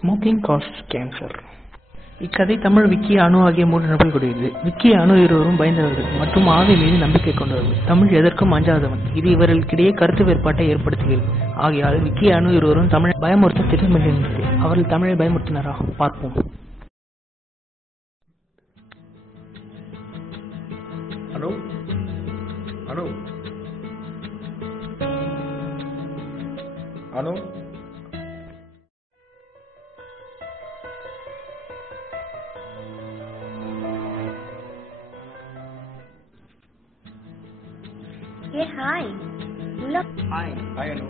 Smoking cost cancer. இக்கதை Tamil wiki, அணு ஆகிய 3 நபர்கள் கூடியது. விக்கி, அணு இருவரும் பயந்தவர்கள் மற்றும் ஆவி மீது நம்பிக்கை கொண்டவர்கள். தமிழ் எதற்கும் அஞ்சாதவன். இது இவர்களுக்கிடையே கருத்து வேறுபாட்டை ஏற்படுத்துகிறது. ஆகையால் விக்கி, அணு இருவரும் தமிழை பயமுறுத்த திட்டமிட்டிருந்தது. அவர்கள் தமிழை பயமுறுத்தினரா? பார்ப்போம். அணு அணு அணு Hey, hi. Look. Hi Anu.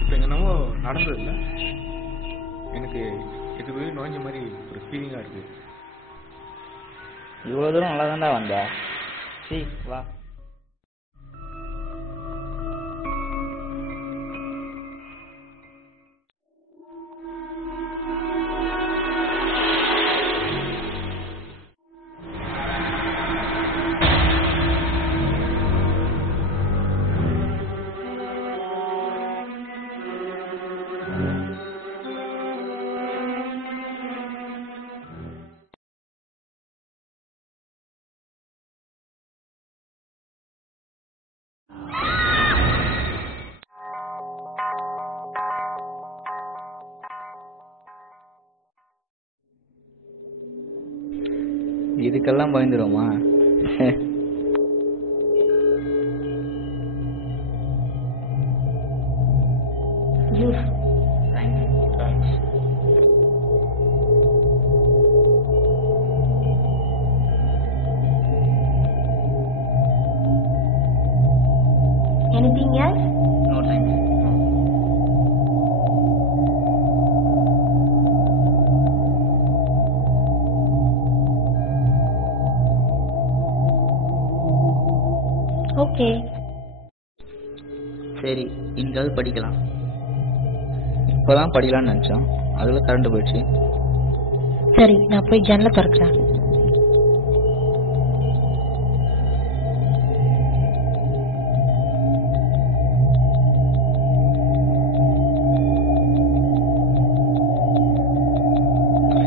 இப்போ என்னவோ நடந்தது இல்லை, எனக்கு இதுவே நோஞ்ச மாதிரி ஒரு ஃபீலிங்காக இருக்குது. இவ்வளோ தூரம் நல்லா தான்டா வந்தா. சரி வா. இதுக்கெல்லாம் பயந்துருவோமா? Anything else? No thanks. Okay. சரி, இனியாவது படிக்கலாம். இப்போதான் படிக்கலாம்னு நினச்சோம், அதில் கரண்ட் போயிடுச்சு. சரி, நான் போய் ஜன்னலை திறக்கிறேன்.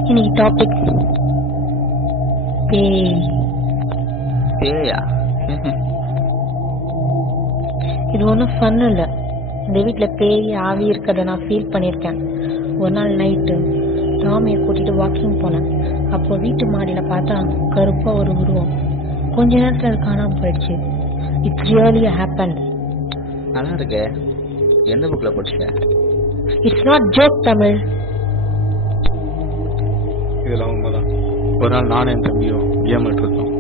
இன்னைக்கு டாபிக் பேய். பேயா? இது ஒன்றும் ஃபன் இல்லை. இந்த வீட்டில் பேய் ஆவி இருக்கிறத நான் ஃபீல் பண்ணியிருக்கேன். ஒரு நாள் நைட்டு டாமியை கூட்டிகிட்டு வாக்கிங் போனேன். அப்போ வீட்டு மாடியில் பார்த்தா கருப்பாக ஒரு உருவம். கொஞ்ச நேரத்தில் அது காணாமல் போயிடுச்சு. It's really happen. நல்லா இருக்கு. எந்த புக்கில் படிச்சுட்ட? It's not joke Tamil. இதெல்லாம் உண்மைதான். ஒரு நாள் நானும் என் தம்பியும் கேம் இருக்கோம்.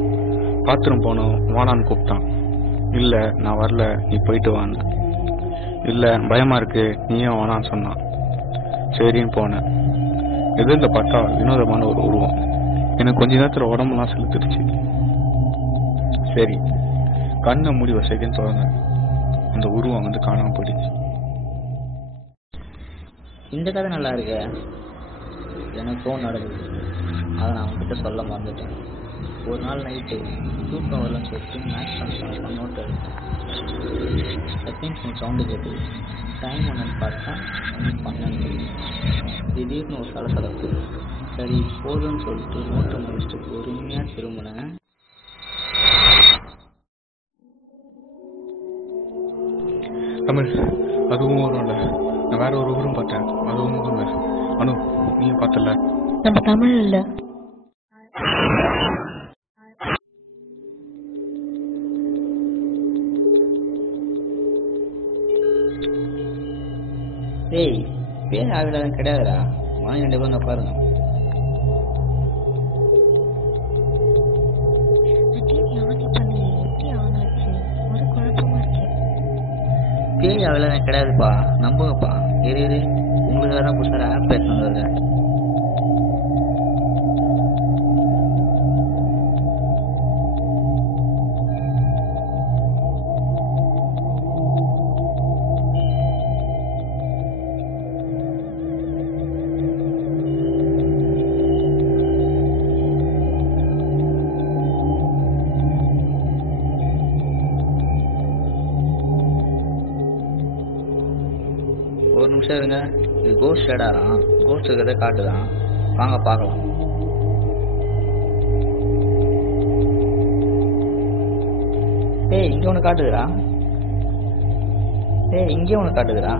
பாத்ரூம் போனோம், வானான்னு கூப்பிட்டான். இல்லை நான் வரல, நீ போயிட்டு வான்னு. இல்லை பயமாக இருக்கு, நீயும் வானான்னு சொன்னான். சரின்னு போனேன். எதிர்ந்த பார்த்தா வினோதமான ஒரு உருவம். எனக்கு கொஞ்ச நேரத்தில் உடம்புலாம் செலுத்துருச்சு. சரி, கண்ணை மூடி ஒரு செகண்ட் தொடங்க, அந்த உருவம் வந்து காணாமல் போயிடுச்சு. இந்த கதை நல்லா இருக்கு. எனக்கு ஃபோன் நடக்குது, அதை நான் அவங்ககிட்ட சொல்ல மறந்துட்டேன். ஒரு நாள் நைட்டு தூக்கம் வரலன்னு சொல்லிட்டு மேக்ஸ் ஃபங்க்ஷன் நோட் எடுத்தேன். செகண்ட் சவுண்டு கேட்குது. டைம் என்னன்னு பார்த்தா 12. திடீர்னு ஒரு சலசலப்பு. சரி போதும்னு சொல்லிட்டு நோட்டை முடிச்சுட்டு பொறுமையாக திரும்பினேன். தமிழ், அதுவும் வரும் இல்லை. நான் வேற ஒரு ஊரும் பார்த்தேன், அதுவும் இல்லை. அனு, நீயும் பார்த்தல? நம்ம தமிழ் இல்லை. ஏய், பேர் ஆவிடாதான் கிடையாதுடா. வாங்கி 2 பேரும் தான் பாருங்க. பேய் ஆவிடாதான் கிடையாதுப்பா, நம்புங்கப்பா. இரு உங்களுக்கு தான் புதுசாக ஆப் எடுத்து வந்துருக்கேன். ஒரு நிமிஷம் இருங்க. இது கோஸ்ட் ஷேடாராம். கோஸ்ட் இருக்கிறத காட்டுதான். வாங்க பார்க்கலாம். ஏய் இங்கே ஒன்று காட்டுதுடா. ஏய் இங்கே ஒன்று காட்டுதுடா.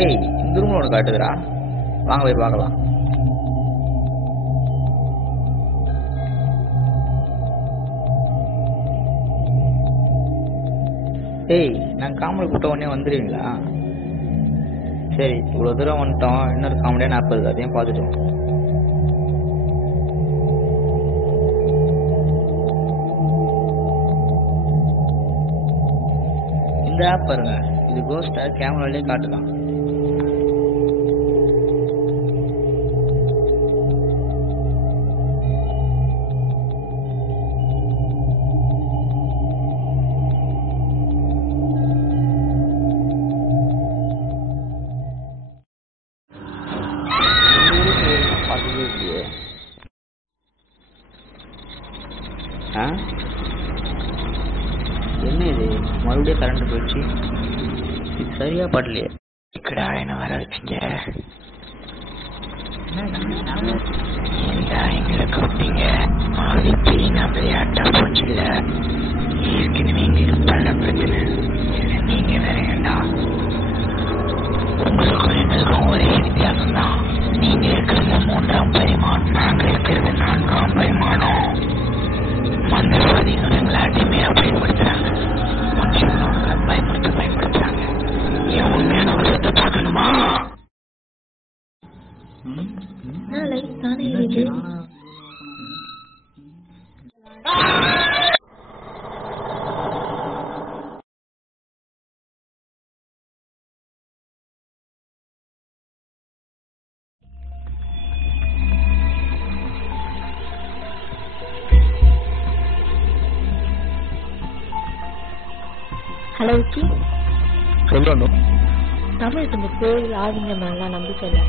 ஏய் இந்த ரூம்ல ஒன்று காட்டுதுடா. வாங்க போய் பார்க்கலாம். ஏய் நான் காமெடி கூட்ட உடனே வந்துடுவீங்களா? சரி இவ்வளோ தூரம் வந்துட்டோம். இன்னொரு காமெடியாக 40 அதையும் பார்த்துட்டோம். இந்த ஆப் பாருங்க. இது கோஸ்டை கேமராலேயே காட்டலாம். பார்த்ததே இல்லையே. என்ன இது மறுபடியும் கரண்ட் போயிடுச்சு. இது சரியா படலையே. இக்கடா என்ன வர வச்சுங்க. எங்களை கூப்பிட்டீங்க. ஆதிக்கு நான் விளையாட்டா போச்சு இல்ல. ஏற்கனவே எங்களுக்கு பல பிரச்சனை. நீங்க வேற ஏண்டா. உங்களுக்கும் எங்களுக்கும் ஒரே வித்தியாசம் தான். நீங்க இருக்கிறது 3ஆம் பரிமாணம், நாங்க இருக்கிறது 4ஆம் பரிமாணம். மந்திரவாதிகள் எங்களை அடிமையா பயன்படுத்துறாங்க. மனுஷங்களை பயன்படுத்துறாங்க. என் உண்மையான உலகத்தை பார்க்கணுமா? லைட் தானே இருக்கு. ஹலோ விக்கி, சொல்லணும். தமிழுக்கு இந்த பேய் ஆவிங்க மேலாம் நம்பிக்கை இல்லை.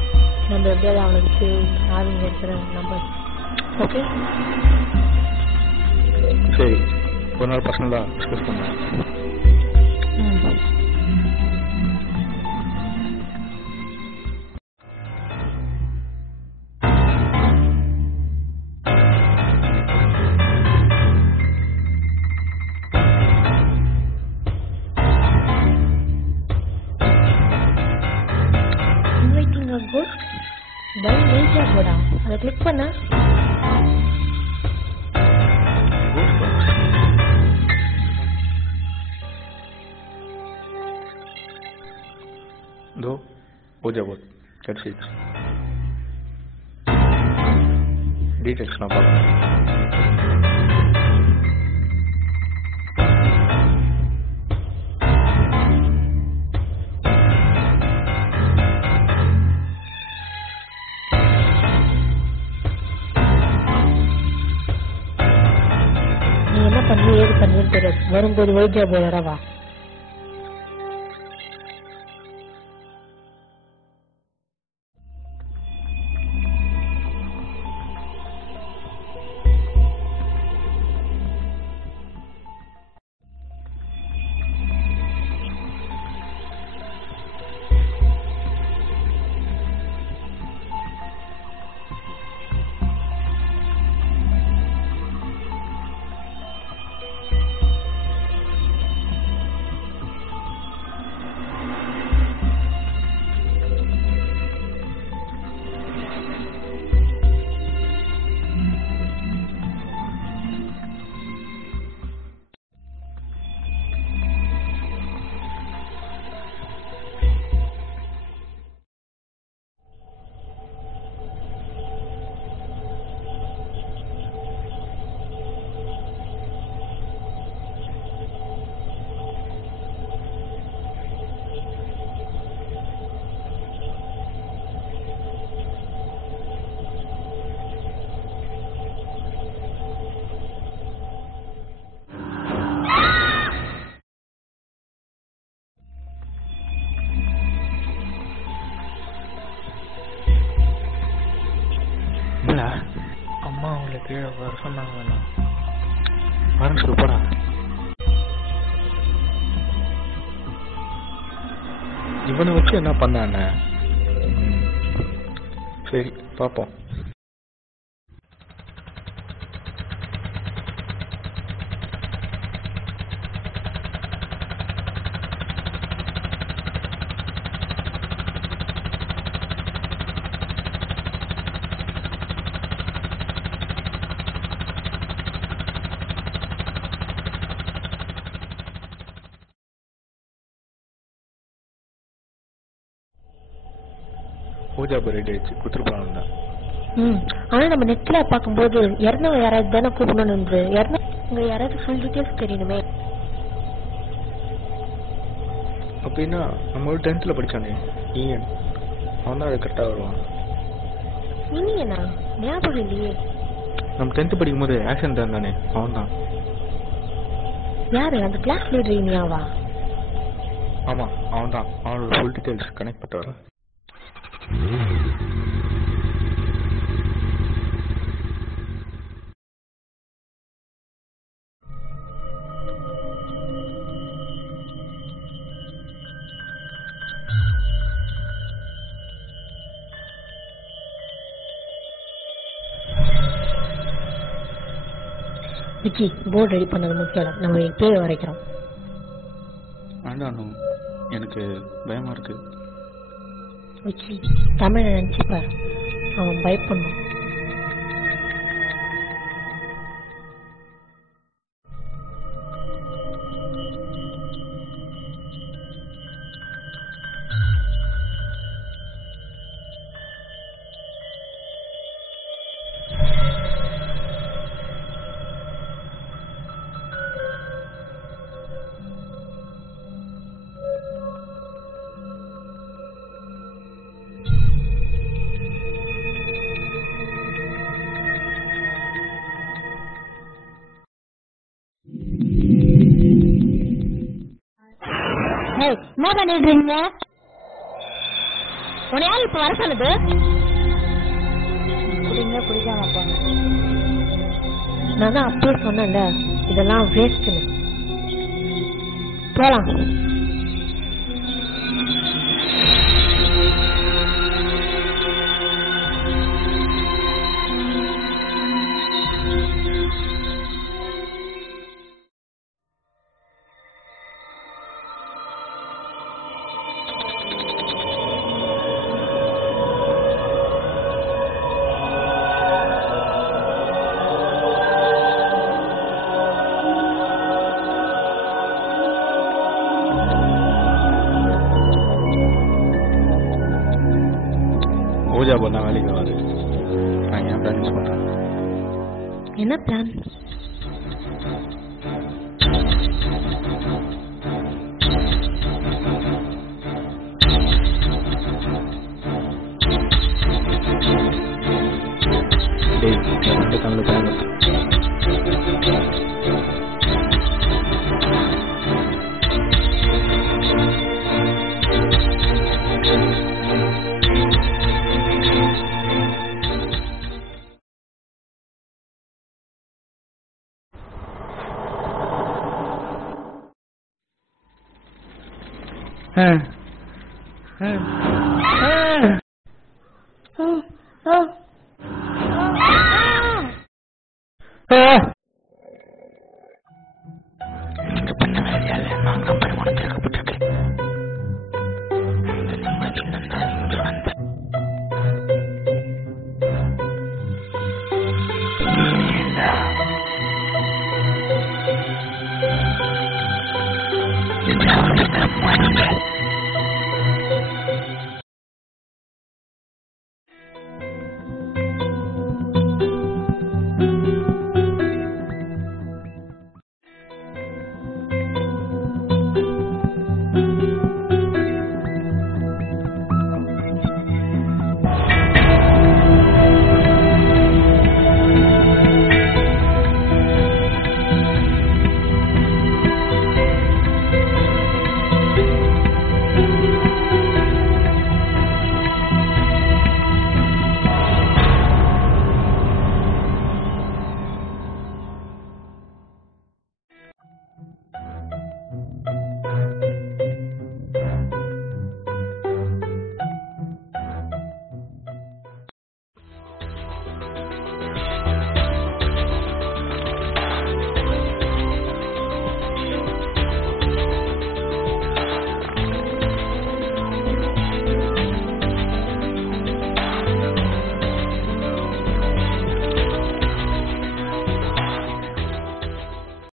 நம்ம எப்படியாவது அவனுக்கு பேய் ஆவிங்க இருக்கிற நம்பர். ஓகே சரி, ஒரு நாள் பர்சனலாக டிஸ்கஸ் பண்ணலாம். போடா, அதை கிளிக் பண்ண. दो हो जा बहुत that's it. Details ना पाओ. நீ என்ன பண்ணி ஏது பண்ணுன்னு தெரியாது. வரும்போது வைத்தியா போதரவா. அம்மா அவங்களை கீழே வர சொன்னாங்க. வரேன், போடா. இவனை வச்சு என்ன பண்ணானே? சரி பார்ப்போம். பூஜா ரெடி ஆயிடுச்சு, குத்துருப்பாங்க தான். ஆனா நம்ம நெட்ல பாக்கும்போது இறந்தவங்க யாராவது தானே கூப்பிடணும். இறந்தவங்க யாராவது ஃபுல் டீடைல்ஸ் தெரியணுமே. அப்படின்னா நம்ம 10th படிச்சானே ஈயன், அவன் தான் அது கரெக்டாக வருவான். இனியனா? ஞாபகம் இல்லையே. நம்ம 10th படிக்கும் போது ஆக்ஷன் தான் தானே, அவன் தான். யாரு அந்த கிளாஸ் லீடர்? இனியாவா? ஆமா அவன் தான். அவனோட ஃபுல் டீடைல்ஸ் கனெக்ட் பண்ணிட்டு வரேன். விக்கி, போர்டு ரெடி பண்ணது முக்கியம் இல்லை, நம்ம பேரை வரைக்கிறோம். வேண்டாம், எனக்கு பயமா இருக்கு. விக்கி, தமிழை நினைச்சுப்பார், அவன் பயப்படணும். என்ன பண்ணிடுறீங்க? உன்னையா இப்ப வர சொல்லுது? குடிக்காம போங்க. நான் தான் அப்பயே சொன்னேன்ல, இதெல்லாம் வேஸ்ட்னு. போலாம். பூஜா பண்ண வேலைக்கு வராது. நான் ஏன் பிளான் பண்றேன்? என்ன பிளான்? Tamil plan It's